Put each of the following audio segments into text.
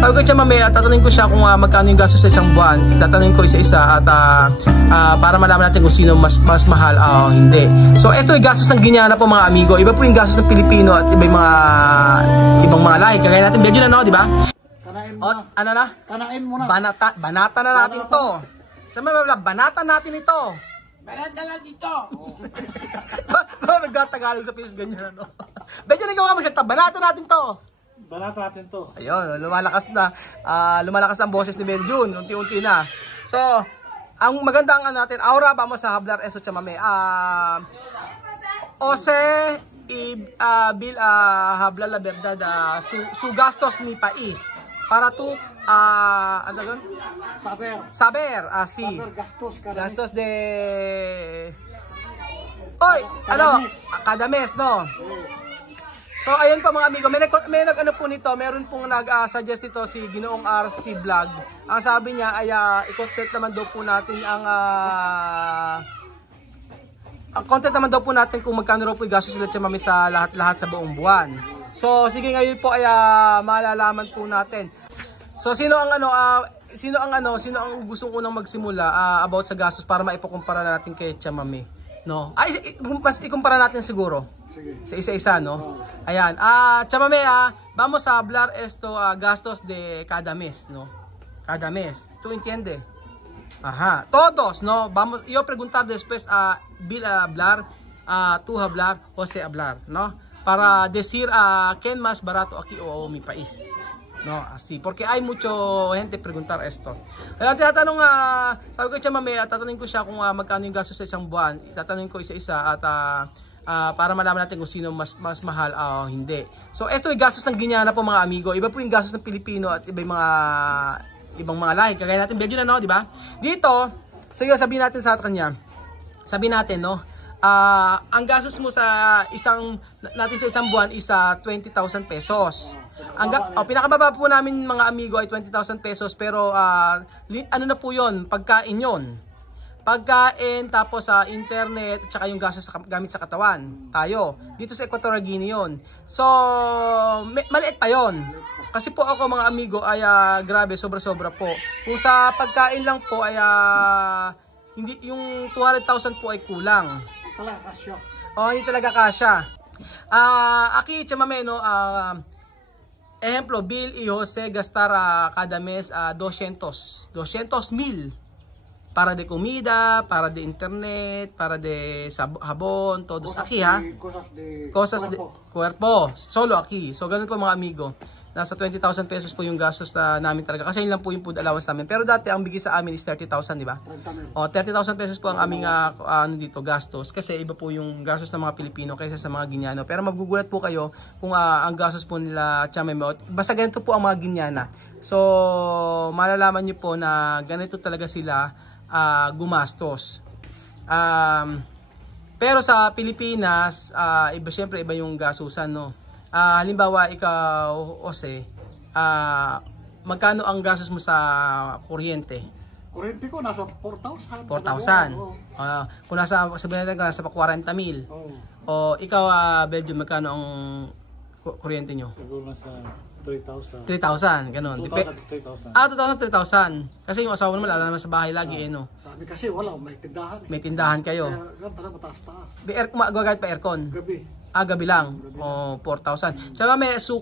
Sabi ko siya mamaya, tatanungin ko siya kung magkano yung gastos sa isang buwan. Tatanungin ko isa-isa at para malaman natin kung sino mas mahal o hindi. So ito yung gastos ng Ginyana po mga amigo. Iba po yung gastos ng Pilipino at iba yung ibang mga lahi. Kagaya natin, medyo na no, di ba? Kanain mo na. Ano na? Kanain mo na. Banata na natin to. Sa mga banata natin ito. Banata na dito. Nagtatagalog sa pisis ganyan ano. Medyo na gawa magsalita, banata natin to. Banata natin to. Ayun, lumalakas na. Lumalakas ang boses ni Beljun, unti-unti na. So, ang maganda ang natin, ahora vamos a hablar eso chamame. Ose Bill habla la verdad su gastos mi país para tu ano yun? Saber, sí. Saber Gastos de Oy, ano? Kada mes, no? So ayun po mga amigo, may nag-ano po nito, meron pong nag-suggest ito si Ginoong RC Vlog. Ang sabi niya ay i-content naman daw po natin ang content naman daw po natin kung magkano raw po yung gastos sila chamame sa lahat sa buong buwan. So sige, ngayon po ay malalaman po natin. So sino ang gustong unang magsimula about sa gastos para maipakumpara natin kay chamame, no? Ay ikumpara natin siguro. Sa isa-isa, no? Ayan. Chamame, vamos a hablar esto gastos de cada mes, no? Cada mes. ¿Tú entiende? Ajá. Todos, no? Vamos yo preguntar después a Bill hablar, tú hablar, Jose hablar, no? Para decir quién más barato aquí o mi país. No, así, porque hay mucho gente preguntar esto. Ayun, tinatanong sabi ko chamame, tatanungin ko siya kung magkano yung gastos sa isang buwan. Tatanungin ko isa-isa at para malaman natin kung sino mas mahal o hindi. So ito yung gastos ng Ginyana po mga amigo. Iba po yung gastos ng Pilipino at iba yung ibang mga lahi. Kagaya natin, medyo na no, di ba? Dito, sige, sabihin natin sa kanya. Sabihin natin, no? Ang gastos mo sa isang buwan is 20,000 pesos. Pinakababa po namin mga amigo ay 20,000 pesos, pero ano na po 'yon? Pagkain 'yon. Pagkain, tapos sa internet, at saka yung gastos sa gamit sa katawan. Tayo, dito sa Equatorial Guinea yun. So, maliit pa yon. Kasi po ako mga amigo ay grabe, sobra-sobra po. Kung sa pagkain lang po ay hindi, yung 200,000 po ay kulang. Wala kasya. Hindi talaga kasya. Aquí, chamame, no, ejemplo, Bill y Jose gastar cada mes 200,000 para de comida, para de internet, para de jabón, todos aquí cosas de cuerpo, solo aquí. So ganun po mga amigo. Nasa 20,000 pesos po yung gastos namin talaga. Kasi yun lang po yung food allowance namin. Pero dati ang bigay sa amin is 30,000, di ba? 30,000 pesos po ang aming dito gastos. Kasi iba po yung gastos ng mga Pilipino kaysa sa mga Ginyano. Pero magugulat po kayo kung ang gastos po nila chamame. Basta ganito po ang mga Ginyana. So malalaman niyo po na ganito talaga sila gumastos. Pero sa Pilipinas, syempre iba yung gastusan, no? Halimbawa ikaw, Jose, magkano ang gastos mo sa kuryente? Kuryente ko nasa 4,000. 4,000. Kung sabihin natin nasa 40,000. O ikaw, Belgium, magkano ang kuryente nyo? Siguro nasa 3,000. 3,000, ganun. 2,000 to 3,000. 2,000, 3,000. Kasi yung asawa naman, alam naman sa bahay lagi, no? Sabi kasi wala, may tindahan. May tindahan kayo. Kaya pala mataas-taas. Gagawin pa aircon? Gabi. Gabi lang. 4,000. Saka may su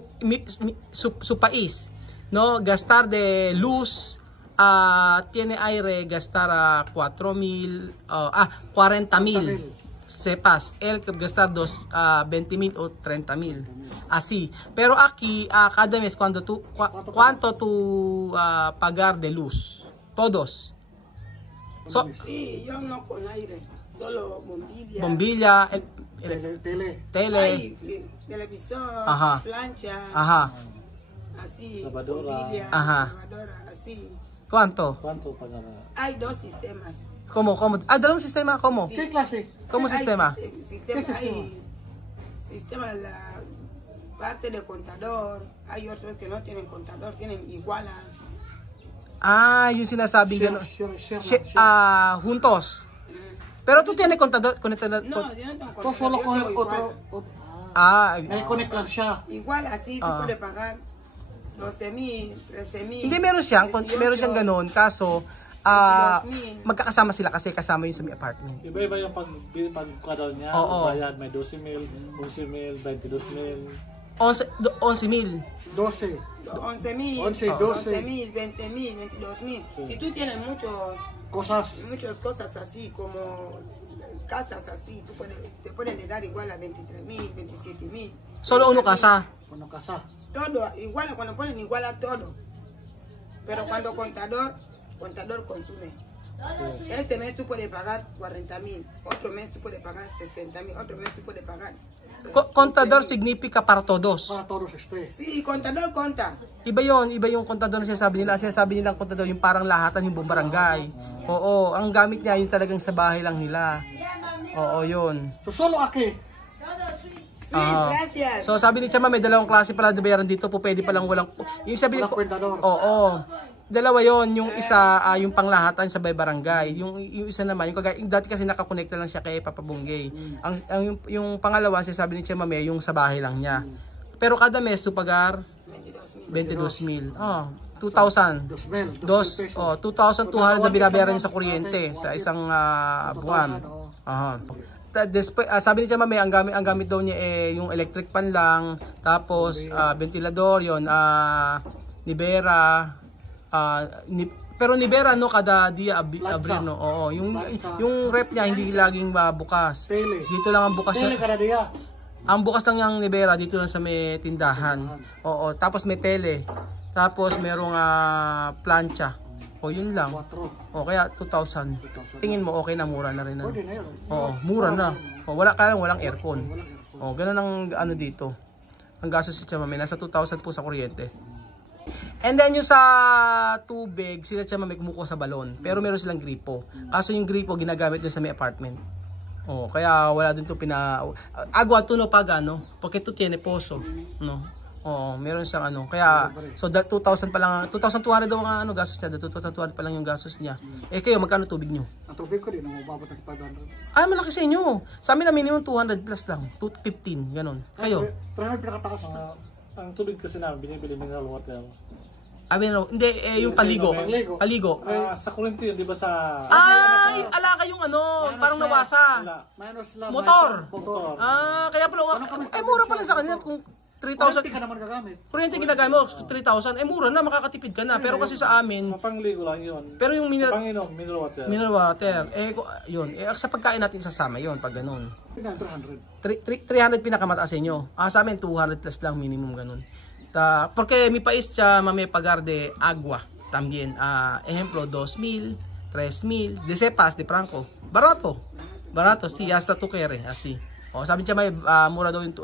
país, no? Gastar de luz, tiene aire, gastar 4,000, 40,000. Sepas, el gastar 20,000 o 30,000. Así. Pero aquí, cada mes, cuánto tú pagar de luz? Todos. So, Sí, yo no con aire, solo bombilla. Bombilla, tele. Ay, televisor, Ajá. plancha, Ajá. así, Lavadora. bombilla, Ajá. lavadora, así. ¿Cuánto? ¿Cuánto pagará? Hay 2 sistemas. ¿Cómo? Dalawang sistema, ¿cómo? ¿Qué clase? ¿Cómo Hay sistema? sistema, ¿Qué sistema? hay sistema la parte de contador, hay otros que no tienen contador, tienen iguala. Yung sinasabing gano'n. Share. Juntos. Pero tú tienes contador. No, yo no tengo Tú contador, solo yo coges tengo otro. iguala. May connect lang siya. Igual así, tú puedes pagar 12,000, 13,000. Hindi, meron siyang ganun. Kaso, magkakasama sila kasi kasama yun sa may apartment. Iba-iba yung pagkadal niya. Oo. Bayad, may 12,000, 11,000, 22,000. 11,000. 12. 11,000, 11, 12. 11,000, 20,000, 22,000. Si tú tienes Cosas. muchas cosas así, como casas así, te pueden llegar igual a 23,000, 27,000. Solo uno casa. Ano casa? Todo, igual, cuando ponen igual a todo. Pero cuando contador consume. Este mes tú puedes pagar 40,000, otro mes tú puedes pagar 60,000, otro mes tú puedes pagar. Contador significa para todos. Para todos Sí, contador conta. Iba yung kontador na sinasabi nila. Sinasabi nilang kontador yung parang lahatan yung buong barangay. Oo, ang gamit niya yung talagang sa bahay lang nila. Oo, yun. So solo aquí. Sí, gracias. So sabi ni Chama may dalawang klase pala na bayaran dito po, pwede palang walang yung sabi Walang kontador. Oo. Dalawa yon, yung isa yung panglahatan sa barangay, yung isa naman yung dati kasi nakakonekta lang siya kay Papa Bunggay. Yung pangalawa sabi ni Chama may yung sa bahay lang niya. Pero kada mes tu pagar 22,000. 2,000. 2,200 na binabayaran niya sa kuryente sa isang buwan. Sabi ni Chama may ang gamit daw niya yung electric pan lang, tapos ventilador yon, Nibera, pero Nibera no kada dia abrir no. Oo, yung rep niya hindi laging bukas. Dito lang ang bukas niya. Ang bukas lang yung Nibera dito lang sa may tindahan. Oo, tapos may tele. Tapos merong plancha. O yun lang. O kaya 2,000. Tingin mo okay na, mura na rin. Oo, mura na. O walang aircon. O ganun ang ano dito. Ang gastos si Chama may nasa 2,000 po sa kuryente. And then yung sa tubig, sila Chama may kumukuha sa balon. Pero meron silang gripo. Kaso yung gripo ginagamit din sa may apartment. Oh, kaya wala din to agua tu no paga, no? Porque tu tiene poso, no? Oh, meron siyang ano. Kaya so 2,000 pa lang, 2,200 daw ang gastos niya, 2,200 pa lang yung gastos niya. Eh kayo magkano tubig niyo? Ang tubig ko din umabot ng 500. Ay, malaki sa inyo. Sa amin na minimum 200 plus lang, 215 ganun. Kayo? Pero may pinakatakas na. Ang tubig kasi namin binibili mineral water. Hindi, yung paligo. Paligo. Sa kurente yun, di ba sa... Ay, ala kayong parang nawasa. Motor. Kaya pala, mura pala sa kanila kung 3,000. Kuryente ka naman gagamit. Kuryente ginagamit mo, 3,000. Mura na, makakatipid ka na. Pero kasi sa amin... Sa pangligo lang yun. Pero yung mineral water. Mineral water. Yun. Sa pagkain natin sasama yun, pag ganun. 300. 300 pinakamataas sa inyo. Sa amin, 200 plus lang minimum ganun. Porque mi país may pagar de agua también. Ejemplo, 2,000, 3,000, de cepas de Franco. Barato. Barato, sí, hasta tu kere, así. Sabi niya may mura daw yung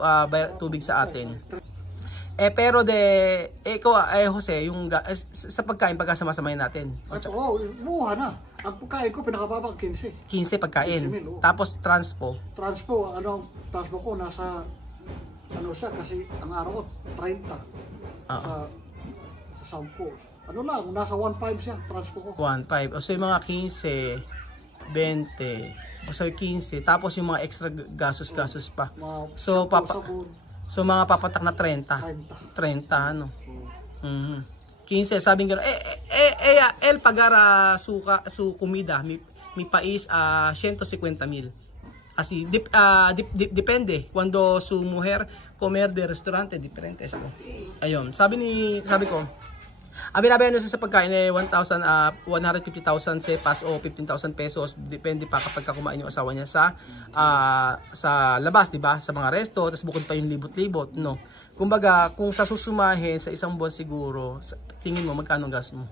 tubig sa atin. Pero Jose, yung sa pagkain pagkasama-samahin natin. Buha na. Ang pagkain ko pinakababa 15. 15 pagkain. 15,000, Tapos transpo. Transpo ko nasa siya kasi ang araw ko 30 sa 10. Nasa 1.5 siya transpo ko. 1.5. O so yung mga 15, 20, o so 15, tapos yung mga extra gastos pa. So mga papatak na 30 ano. 15, sabing gano'n. El pagara su comida, mi país 150,000. Así, depende. Cuando su mujer comer de restaurante, diferente esto. Ayun, sabi ko, binabayaran nyo sa pagkain 150,000 cepas o 15,000 pesos. Depende pa kapag kumain yung asawa niya sa labas, di ba? Sa mga resto, tapos bukod pa yung libot-libot, no? Kumbaga, kung sa susumahin sa isang buwan siguro, tingin mo magkano gas mo?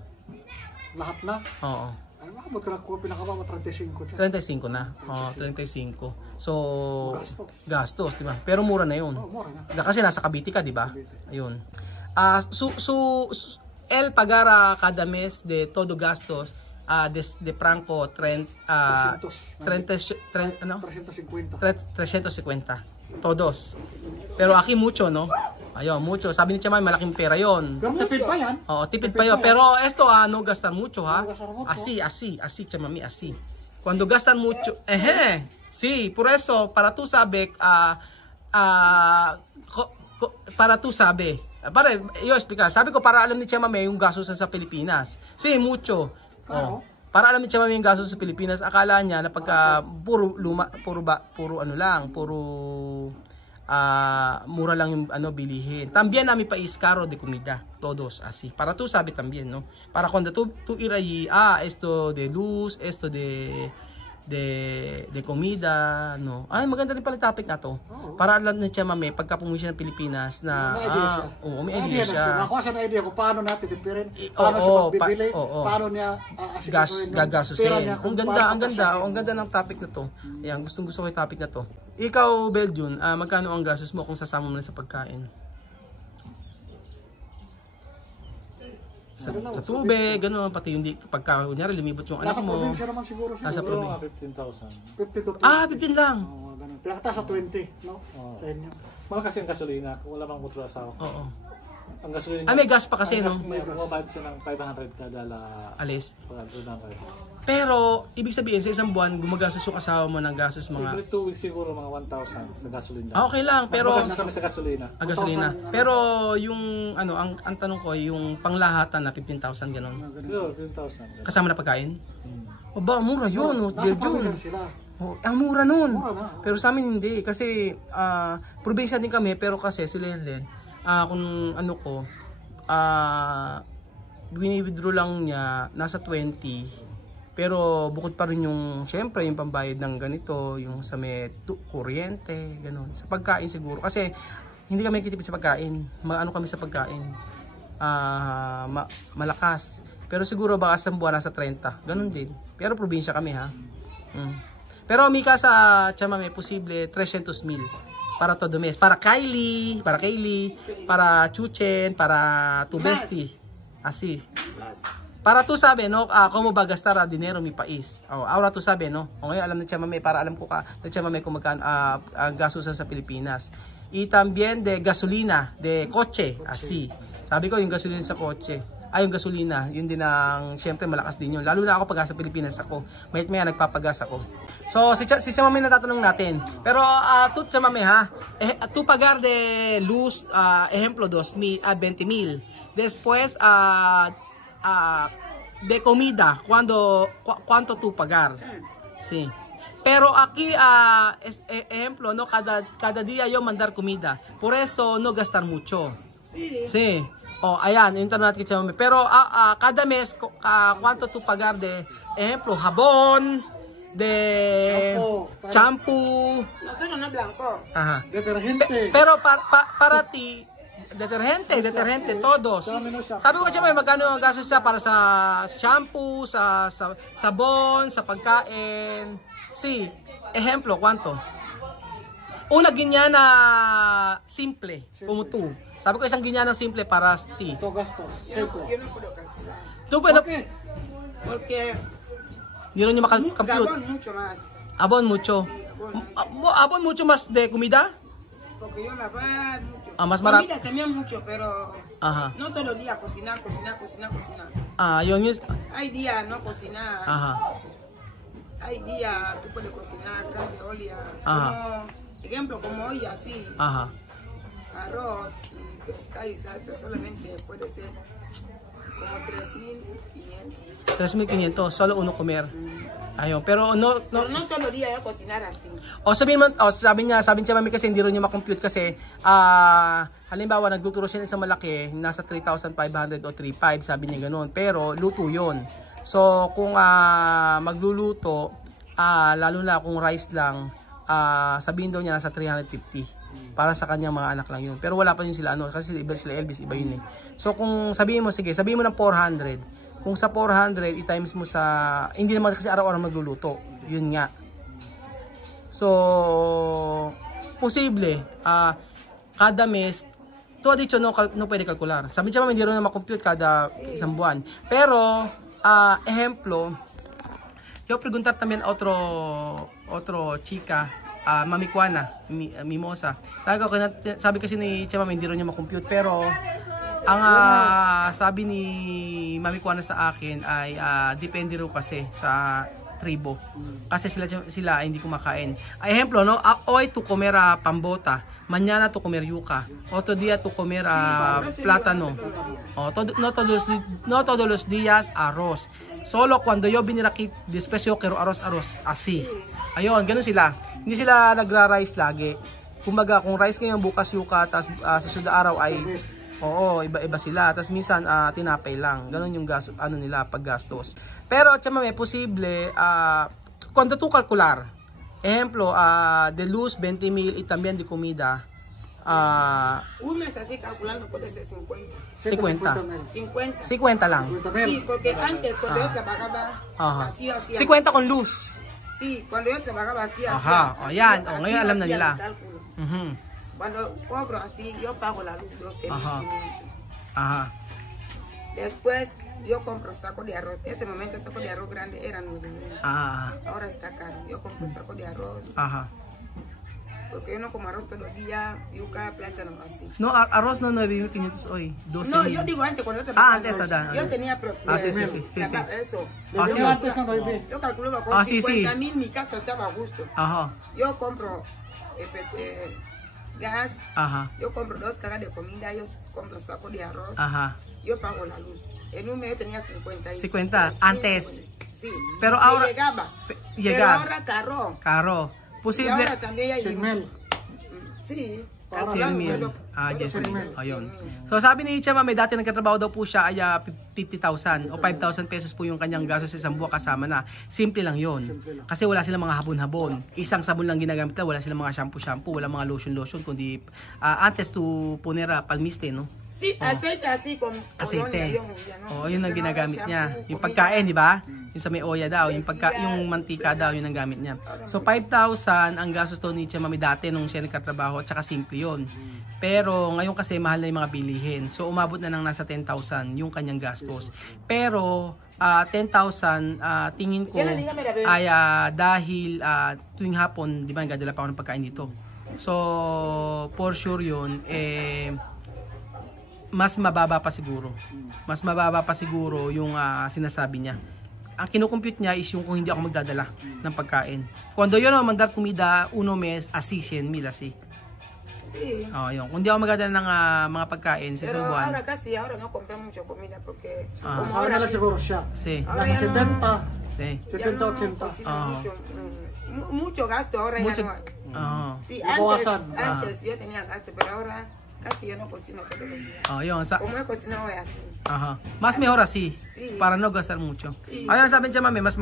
Lahat na? Oo. Pinakababa 35 siya. 35 na. 35. So, gastos, di ba? Pero mura na 'yun. Mura na. Kasi nasa Cavite ka, di ba? Ayun. El pagara cada mes de todo gastos de Franco 350. 350. Todos. Pero aquí mucho, no? Ayun, mucho. Sabi ni Chamay, malaking pera yon. Pero tipid pa yan. Oo, tipid pa yun. Pero esto, no gastar mucho, ha? Así, Chamami, así. Cuando gastan mucho, sí, por eso, para tú saber, Pare, yo explica. Sabi ko para alam ni Tia Mame yung gastos sa Pilipinas. Si mucho. Oh. Para alam ni Tia Mame yung gastos sa Pilipinas, akala niya na pagka puro ano lang, puro mura lang yung ano bilihin. También namin país caro de comida, todos así. Para tú sabe también, ¿no? Para cuando tú ir allí, esto de luz, esto de comida, no. Ay, maganda rin pala topic na to. Para alam ni Tia Mame pagka pumuwi siya ng Pilipinas na may idea siya. Nakuha siya na idea kung paano natin tipirin, paano siya magbibili, paano niya gagastusin. Ang ganda ng topic na to. Ayan, gustong-gusto ko yung topic na to. Ikaw, Belgium, magkano ang gastos mo kung sasama mo na sa pagkain? Sa tubig, gano'n, pati hindi pagka kunyari lumibot yung anak mo. Nasa probinsya naman siguro. Nasa probinsya. 15,000. 50 to 20. 15 lang. Oo, ganun. Pinakata sa 20, no? Sa inyo. Mahal kasi ang gasolina, kung wala bang motor asawa. Oo. Ang gasolina. May gas pa kasi, no? May bumabayad siya ng 500 kada alis. Pagkatunan kayo. Pero, ibig sabihin, sa isang buwan, gumagastos yung asawa mo ng gastos mga... Every 2 weeks siguro mga 1,000 sa gasolina. Okay lang, pero... Kami sa gasolina. Gasolina. Pero, yung, ano, ang tanong ko, yung panglahatan na 15,000, gano'n. Pero, 15,000. Kasama na pagkain? Aba, mura yun. Nasa probinsya sila. Ang mura nun. Pero sa amin hindi. Kasi, probinsya din kami, pero kasi si Lenlen, kung ano ko, wini-withdraw lang niya, nasa 20. Pero bukod pa rin yung, syempre, yung pambayad ng ganito, yung sa may kuryente, gano'n. Sa pagkain siguro. Kasi, hindi kami kitipid sa pagkain. Ano kami sa pagkain. Malakas. Pero siguro baka sa buwan nasa 30. Gano'n din. Pero probinsya kami, ha. Pero mika sa Tia Mame, posible 300,000 para todo mes. Para Kylie, para Chuchen, para tu Besti. Así. Para tú sabe, no, cómo va a gastar el dinero mi país. Ahora tú sabe, no. O ngayon alam ni Tia Mame, para alam ko ka ni Tia Mame kung magkano gastos sa Pilipinas. Y también de gasolina, de coche, así. Sabi ko yung gasolina sa kotse. Yung gasolina, yun din ang, syempre malakas din yun. Lalo na ako pag sa Pilipinas ako. Mayat-maya nagpapagas ako. So, si Tia Mame natatanong natin. Pero, Tia Mame ha, tu pagar de luz, ejemplo, 20,000. Después, de comida, cuánto tú pagar. Sí. Pero aquí, ejemplo, no, cada día yo mandar comida. Por eso no gastar mucho. Sí. Ayan, yung tanong natin kay Tia Mame. Pero cada mes, cuánto tú pagar de, ejemplo, jabón, de shampoo. Nosotros no blanco. Ajá. Detergente. Pero para ti, detergente, todos. Sabi ko Tia Mame, magkano ang gastos siya para sa shampoo, sa sabon, sa pagkain. Sí, ejemplo, ¿cuánto? Una guiñana simple, como tú. Sabi ko isang guiñana simple para ti. Ito gastos. Yo no puedo calcular. ¿Tú puedes? Porque Hindi rin nyo makakompute. Gabon mucho más. Abon mucho. Abon mucho más de comida? Porque yo lavar mucho. Más marami. Comida también mucho, pero Ajá. no todos los días cocinar. Yun yung... Hay días no cocinar. Ajá. Hay días tú puedes cocinar grande olla. Ajá. Como, ejemplo, como hoy así. Ajá. Arroz y pescado y salsa solamente puede ser como 3,500. 3,500, solo uno comer. Ayun, pero no Pero no todos los días yo cocinar así. Sabi niya Tia Mame kasi hindi rin niya makompute kasi halimbawa nagluto siya ng isang malaki, nasa 3,500 o 3,500, sabi niya ganoon. Pero luto 'yon. So kung magluluto, lalo na kung rice lang, sabihin daw niya nasa 350. Para sa kanyang mga anak lang yun. Pero wala pa yun sila kasi sila Elvis, iba yun eh. So kung sabihin mo ng 400. Kung sa 400, i-times mo sa, hindi naman kasi araw-araw magluluto. Yun nga. So, posible, kada mes, to dicho no pwede kalkular. Sabi niya hindi rin na makompute kada isang buwan. Pero, ejemplo, yo preguntar también otro chica, Mami Juana, Mimosa. Sabi kasi ni Tia Mame hindi rin niya makompute, pero ang sabi ni Mami Juana sa akin ay depende rin kasi sa tribo. Kasi sila ay hindi kumakain. Ejemplo, no? Hoy to comer pambota, mañana to comer yuca, otro día to comer plátano. No todos los días arroz. Solo cuando yo vine aquí, después yo quiero arroz, así. Ayun, ganun sila. Hindi sila nagra-rice lagi. Kumbaga, kung rice ngayon, bukas yuca, tapos susunod na araw ay, oo, iba-iba sila. Tapos minsan, tinapay lang. Ganun yung nila, paggastos. Pero, chamame, posible, cuando tú calcular, ejemplo, de luz, 20,000 y también de comida, un mes así calculando puede ser 50. 50 lang. Sí, porque antes cuando yo trabajaba así hacía. 50 con luz. Sí, cuando yo trabajaba así hacía. Ajá, o yan, o ngayon alam na nila. Cuando cobro así, yo pago la luz 12,500. Ajá. Después yo compro saco de arroz. Ese momento el saco de arroz grande era 9,000. Ahora está caro. Yo compro saco de arroz. Ajá. Porque yo no como arroz todos los días, yuca, plátano, así. No, arroz no 9,500 hoy. 12,000. No, yo digo antes cuando yo trabajaba. Antes, yo tenía sí. Eso. Yo calculo con 50,000 mi casa estaba a gusto. Ajá. Yo compro gas. Ajá. Yo compro 2 cajas de comida, yo compro saco de arroz. Ajá. Yo pago la luz. En un mes yo tenía 50. 50, antes. Sí. Pero ahora llegaba. Pero ahora Carro. Posible. Y ahora también hay 100,000. Sí. 100,000. 10,000. Ayun. So sabi ni Chama, may dati nagkatrabaho daw po siya ay 50,000 o 5,000 pesos po yung kanyang gastos sa isang buwan kasama na. Simple lang yon. Kasi wala silang mga habon-habon. Isang sabon lang ginagamit na, wala silang mga shampoo, wala mga lotion, kundi antes to poner palmiste, no? Sí, aceite así con aceite. Yun ang ginagamit niya. Yung pagkain, di ba? Yung sa may oya daw, yung mantika daw, yun ang gamit niya. So 5,000 ang gastos daw ni Chama dati nung siya nagkatrabaho, at saka simple yun. Pero ngayon kasi mahal na yung mga bilihin. So umabot na ng nasa 10,000 yung kanyang gastos. Pero 10,000 tingin ko ay dahil tuwing hapon, di ba, nagdadala pa ako ng pagkain dito. So for sure yun, mas mababa pa siguro. Mas mababa pa siguro yung sinasabi niya. Ang kinukompute niya is yung kung hindi ako magdadala ng pagkain. Cuando yo no mandar comida uno mes, así 100,000 así. Sí. Yun. Kung hindi ako magdadala ng mga pagkain sa isang buwan. Pero ahora no compramos mucho comida porque ahora na siguro siya. Sí. Nasa 70. Sí. 70-80. Mucho gasto ahora mucho, ya no. Sí, antes yo tenía gasto, pero ahora casi yo no cocino todos los días. Yun. Como he cocinado es así. Mas mejor así. Sí. Para no gastar mucho. Sí. Ayun, sabi niya, mami, mas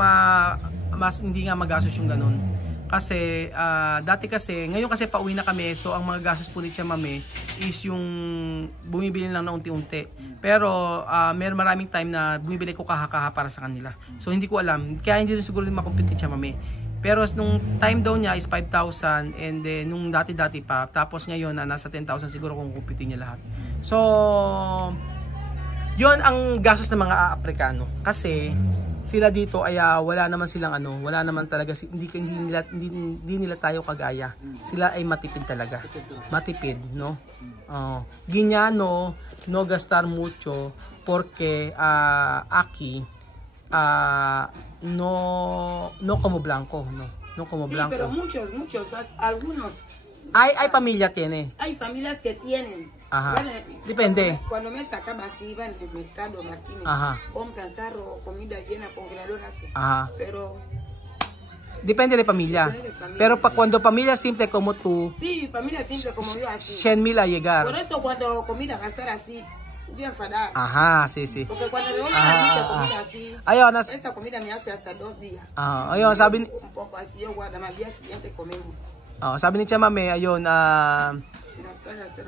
hindi nga magastos yung ganun. Kasi dati kasi, ngayon kasi pauwi na kami, so ang mga gastos po ni Tia Mami is yung bumibili lang na unti-unti. Pero maraming time na bumibili ko kaha-kaha para sa kanila. So hindi ko alam, kaya hindi rin siguro din makumpute ni Tia Mami. Pero nung time daw niya is 5,000 and then nung dati-dati pa, tapos ngayon nasa 10,000 siguro kung kumpitin niya lahat. So yun ang gastos ng mga Aprikano. Kasi sila dito ay wala naman silang wala naman talaga, hindi nila tayo kagaya. Sila ay matipid talaga. Matipid, no? Ginyano no gastar mucho porque aquí no como blanco, no como blanco. Sí, pero muchos, algunos. Hay familia tiene. Hay familias que tienen. Ajá. Bueno, depende. Cuando me sacaba así, iban en el mercado Martínez, compran carro, comida llena, congelador así. Pero depende de familia. Pero cuando familia simple como tú, sí, familia simple como yo así. 100,000 a llegar. Por eso cuando comida gastar así, yo enfadada. Sí. Porque cuando me voy a comida así, ayun, esta comida me hace hasta 2 días. Ayun, sabi un poco así, yo guardo, al día siguiente comemos. Sabi ni Tia Mami, ayun,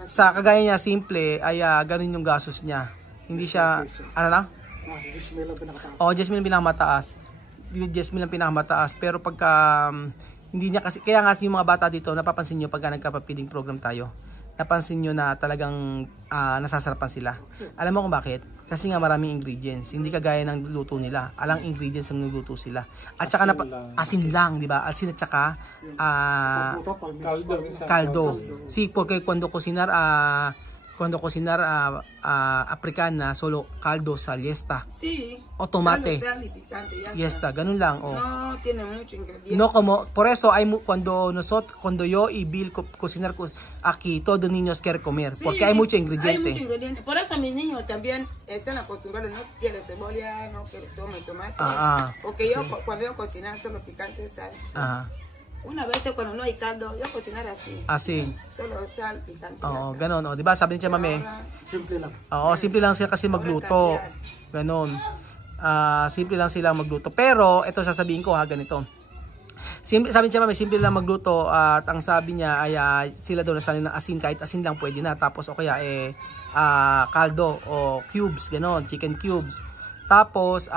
sa kagaya niya, simple, ay ganun yung gastos niya. Hindi siya, ano lang? 10,000 ang pinakamataas. 10,000 ang pinakamataas. Pero pagka, hindi niya kasi, kaya nga yung mga bata dito, napapansin nyo pagka nagka-feeding program tayo, napansin nyo na talagang nasasarapan sila. Alam mo kung bakit? Kasi nga maraming ingredients. Hindi kagaya ng luto nila. Alang ingredients ang nagluto sila. At saka asin lang, di ba? Asin at saka caldo. Sí, porque cuando cocinar cuando cocinar africana, solo caldo, sal, y está. Sí. O tomate. Sal y picante, ya Y está, ganun lang. Oh. No tiene mucho ingrediente. No como, por eso cuando yo y Bill cocinar aquí, todos los niños quieren comer, Sí, porque hay mucho ingrediente. Hay mucho ingrediente. Por eso mis niños también están acostumbrados, no quieren cebolla, no quieren tomate. Porque yo cuando yo cocinar solo picante, sal. Una vez cuando no hay caldo, yo cocinar así. Así. Solo sal, picante. Oo, ganun. O, diba sabi ni Mami? Simple lang. Oo, simple lang sila kasi magluto. Ganon. Simple lang sila magluto. Pero, ito sasabihin ko ha, ganito. Sabi niya Mami, simple lang magluto. At ang sabi niya ay sila daw nasanay ng asin. Kahit asin lang pwede na. Tapos o kaya kaldo o cubes. Ganon, chicken cubes. Tapos,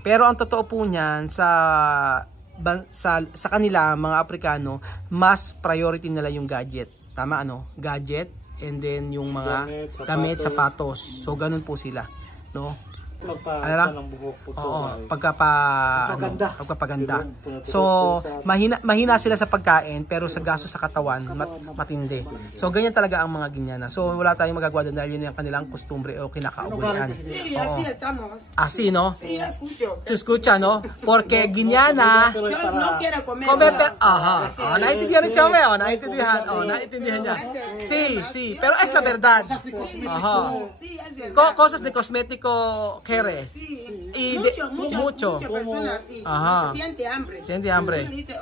pero ang totoo po niyan sa kanila mga Aprikano, mas priority nila yung gadget. Tama ano? Gadget and then yung mga damit, sapatos. So ganun po sila, no? Pagpapaganda. So mahina sila sa pagkain pero sa gasto sa katawan matindi. So ganyan talaga ang mga Ginyana. So wala tayong magagawa doon dahil yun yung kanilang kostumbre o kinakaubuan. Así, no? Escucha, no? Porque Ginyana no quiero comer. naintindihan ni Chome, naintindihan niya. Sí, pero es la verdad. Cosas de cosmético quiere. Sí, Y mucho personas así. Siente hambre. Uno dice,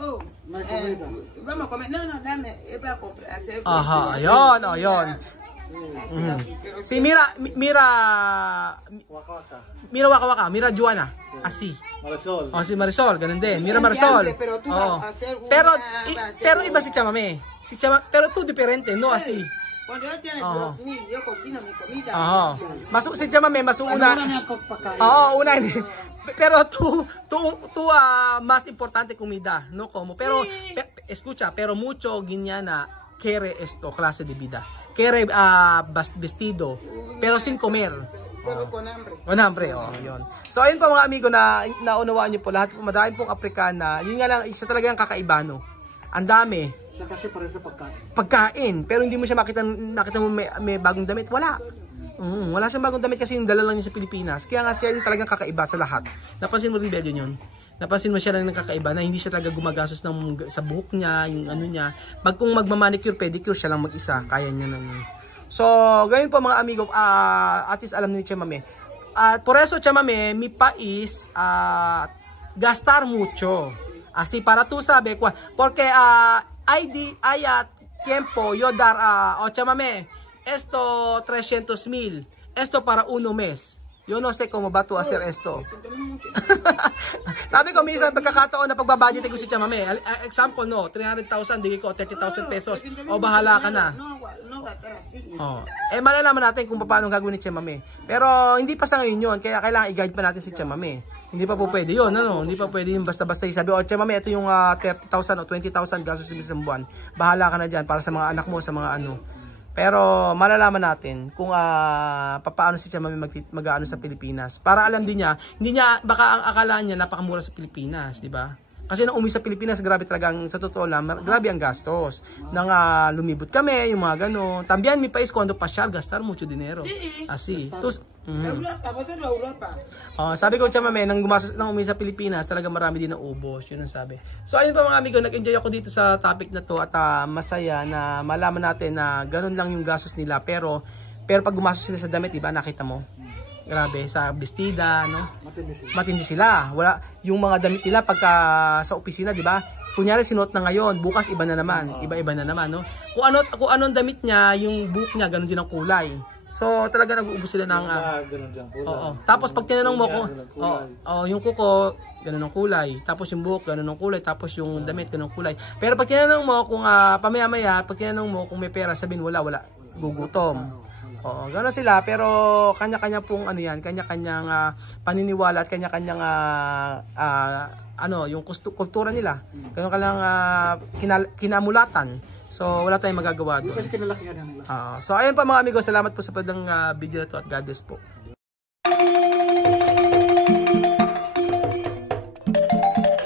vamos a comer. No, dame, es para hacer. Ayun. Sí, mira Waka, mira Juana, así. Marisol. Si Marisol, ganun din. Mira Marisol. Pero tú vas a hacer pero iba si Chamame. Pero tú diferente, no así. Cuando yo tiene 2,000, yo cocino mi comida. Si Chamame, una. Pero tú más importante comida, no como. Pero escucha, pero mucho Ginyana quiere esto, clase de vida. Quiere vestido, pero sin comer. Pero con hambre. Con hambre, yun. So ayun po mga amigo na naunawaan niyo po lahat po madami pong Aprikana. Yun nga lang isa talaga ang kakaiba, no. Ang dami. Siya kasi pareho pagkain, pero hindi mo siya nakita mo may bagong damit, wala. Wala siyang bagong damit kasi yung dala lang niya sa Pilipinas. Kaya nga siya yung talagang kakaiba sa lahat. Napansin mo rin yun. Napansin mo siya lang ng kakaiba na hindi siya talaga gumagastos sa buhok niya, yung ano niya. Kung magmamanicure, pedicure, siya lang mag-isa. Kaya niya nang. So, ganyan po mga amigo, at least alam ni Chamame. Por eso Chamame, mi país, gastar mucho. Así para tú sabes, porque hay tiempo yo dar, Chamame, esto 300,000, esto para 1 mes. Yo no sé cómo va tú a hacer esto. Sabi ko minsan pagkakataon na pagbabudgetin ko si Chamame. Example, no, 300,000, di ko 30,000 pesos. O bahala ka na. Malalaman natin kung paano gagawin ni Chamame. Pero hindi pa sa ngayon yun, kaya kailangan i-guide pa natin si Chamame. Hindi pa po pwede yun, ano? Hindi pa pwede yung basta-basta sabi, Chamame, ito yung 30,000 o 20,000 gastos sa isang buwan. Bahala ka na dyan para sa mga anak mo, sa mga ano. Pero malalaman natin kung paano si Chamame mag-aano sa Pilipinas. Para alam din niya, hindi niya, baka ang akala niya napakamura sa Pilipinas, di ba? Kasi nung sa Pilipinas, grabe talagang, sa totoo lang, grabe ang gastos. Nang lumibot kami, yung mga gano'n. También mi país, cuando pasyal, gastar mucho dinero. Así. Sabi ko, Chamame, nang sa Pilipinas, talaga marami din na ubos. Yun ang sabi. So, ayun pa mga amigo, nag-enjoy ako dito sa topic na to at masaya na malaman natin na gano'n lang yung gastos nila. Pero pag gumastos sila sa damit, diba, nakita mo? Grabe, sa bestida, no? Matindi sila. Wala, yung mga damit nila pagka sa opisina, di ba? Kunyari sinuot na ngayon, bukas iba na naman. Iba-iba na naman, no? Kung anong damit niya, yung buhok niya, ganun din ang kulay. So, talaga nag-uubos sila ng ganun din ang kulay. Tapos pag tinanong mo ko, yung kuko, ganun ang kulay. Tapos yung buhok, ganun ang kulay. Tapos yung damit, ganun ang kulay. Pero pag tinanong mo kung pamaya-maya, pag tinanong mo kung may pera, sabihin wala, gugutom. Gano'n sila, pero kanya-kanya pong kanya-kanyang paniniwala at kanya-kanyang yung kultura nila. Gano'n ka lang kinamulatan. So wala tayong magagawa doon. Kasi kinalakihan nila. So ayun pa mga amigo, salamat po sa padang video na to at God bless po.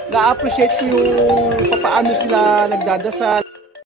Na-appreciate ko yung paano sila nagdadasal.